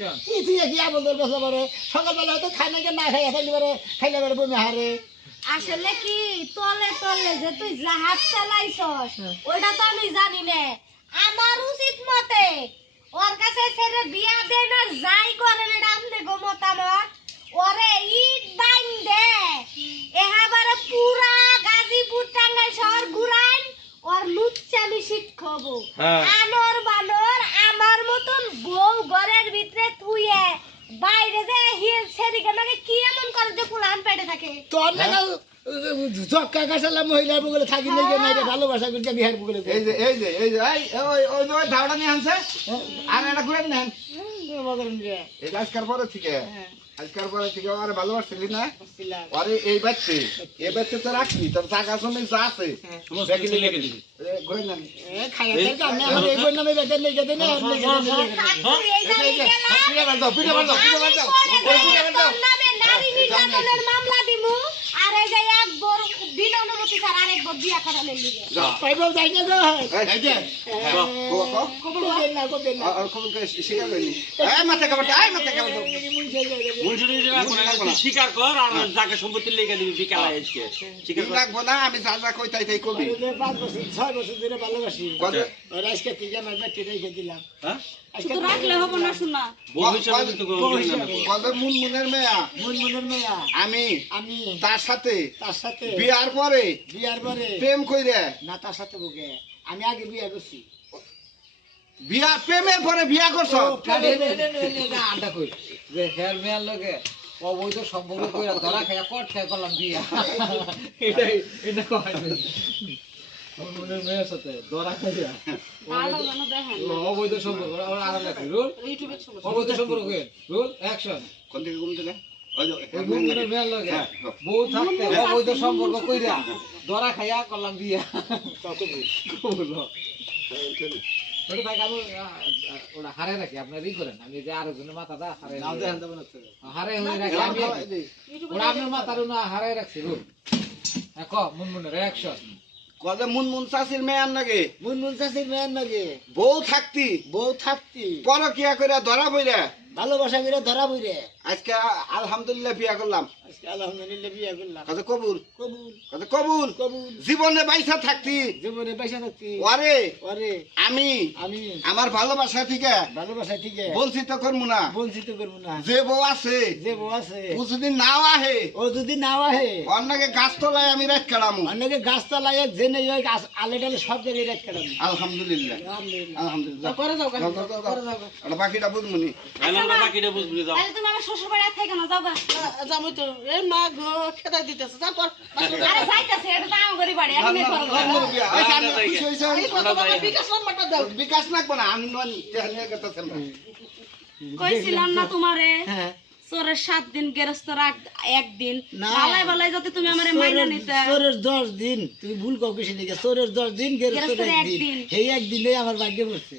action তুই কি আমল তোর বসে পারে সকালবেলা হয়তো খাই না না খাই খাইলে পারে খাইলে পারে বমি হারে আসলে কি তলে তলে যে তুই জাহাজ চালাইছস ওইটা তো আমি জানি না আমার উচিত মতে ওর কাছে ছেড়ে বিয়া দেন আর যাই করেন এটা আপনি গো মতামত ওরে ইট বাইন্দে এহাবারে পুরা গাজীপুর টাঙ্গাইল শহর ঘুরাইন ওর লুচ্চামি শিক্ষাবো আনর বানর আমার মতন বউ ঘরের ভিতরে থুয়ে বাইরে যে হিল সেদিকে নাকি কি এমন করে যে ফুলান পেটে থাকে তোর না জক্কা কাটালা মহিলা বলে থাকি না যে না ভালোবাসা করতে বিহার বলে এই যে ওই ধাওড়া নিয়ে আনছে আর এটা ঘুরে নেন এই আজকাল পরে থেকে আরে ভালোবাসছিলি না আরে এই বাচ্চা তো রাখবি তোর টাকা শুনে যা আছে ঘুরে নেন খাইয়া কামনে আমার এই বই নামে বেতন নেই গেতে না আপনি নারী নির্যাতনের মামলা দিমু আর এই যে এক বড় বিনা অনুমতি ছাড়া আরেক বড় বিয়া করালে লিগে পাইবো যাই না গো এই যে কবল দেন না কবল দেন না খবর কে শিকার করিনি এই মাথা কাপড় স্বীকার কর আর যাকে সম্পত্তি লেগে দিবি বিকালে এসে স্বীকার কর রাখবো না আমি যা যা কই তাই তাই কবি 5 বছর 6 বছর ধরে ভালোবাসি কত আর আজকে কি জামাই বেটি রেখে দিলাম হ্যাঁ আজকে তো রাখলে হবে না শোনা ভবিষ্যতে তো কত মুনমুনের মেয়া মনমনের মেয়া আমি আমি তার সাথে বিয়ার পরে প্রেম কইরে না তার সাথে বুকে আমি আগে বিয়া করছি প্রেমের পরে বিয়া করছ আড্ডা কই যে হেয়ার মেয়ার লগে অবৈধ সম্পর্ক কইরা ধরা খাইয়া কট খাই করলাম বিয়া এটা কয় মনের মেয়ের সাথে ধরা খাইয়া অবৈধ সম্পর্ক আমরা আড়াল রাখি রুল অবৈধ সম্পর্ক রুল অ্যাকশন কোন থেকে ঘুম থেকে মনের মেয়ের লগে বউ থাকতে অবৈধ সম্পর্ক কইরা ধরা খাইয়া করলাম বিয়া বলো ছোট ভাই কামু ওটা হারে রাখি আপনার ই করেন আমি যে আরো জনের মাথাটা হারে হারে হয়ে রাখি আমি ওটা আপনার মাথার না হারে রাখছি রুল ক মুনমুনের রিঅ্যাকশন কত মুনমুন চাষির মেয়ার নাকি মনমন চাষির মেয়ের নাকি বউ থাকতি পরকিয়া করে ধরা বইরা ভালোবাসা করে ধরা বইরে আজকে আলহামদুলিল্লাহ বিয়া করলাম আজকে আলহামদুলিল্লাহ বিয়া করলাম কত কবুল কবুল জীবনে বাইসা থাকতি জীবনে পয়সা থাকতি ওরে আমি আমি আমার ভালোবাসা থেকে বঞ্চিত করবো না যে বউ আছে ও যদি নাও আহে অন্যকে গাছ তলায় আমি রাখ কাটামু অন্যকে গাছ তলায় জেনে আলে টালে সব জায়গায় রাখ কাটামু আলহামদুলিল্লাহ করে যাও বাকিটা বুঝমুনি বাকিটা বুঝবি যাও তুমি আমার শ্বশুর বাড়ি থেকে না যাও যাবো তো এই মা খেতা দিতেছে যা পর আরে যাইতাছে এটা তো আমগরি বাড়ি আমি বিকাশ লাগবো না আমি কইছিলাম না তোমারে চোরের 7 দিন গেরস্ত রাখ একদিন বালাই বালাই যাতে তুমি আমারে মাইনা নিতে চোরের 10 দিন তুমি ভুল কইছিস নাকি চোরের 10 দিন গেরস্ত একদিন এই একদিনেই আমার ভাগ্যে পড়ছে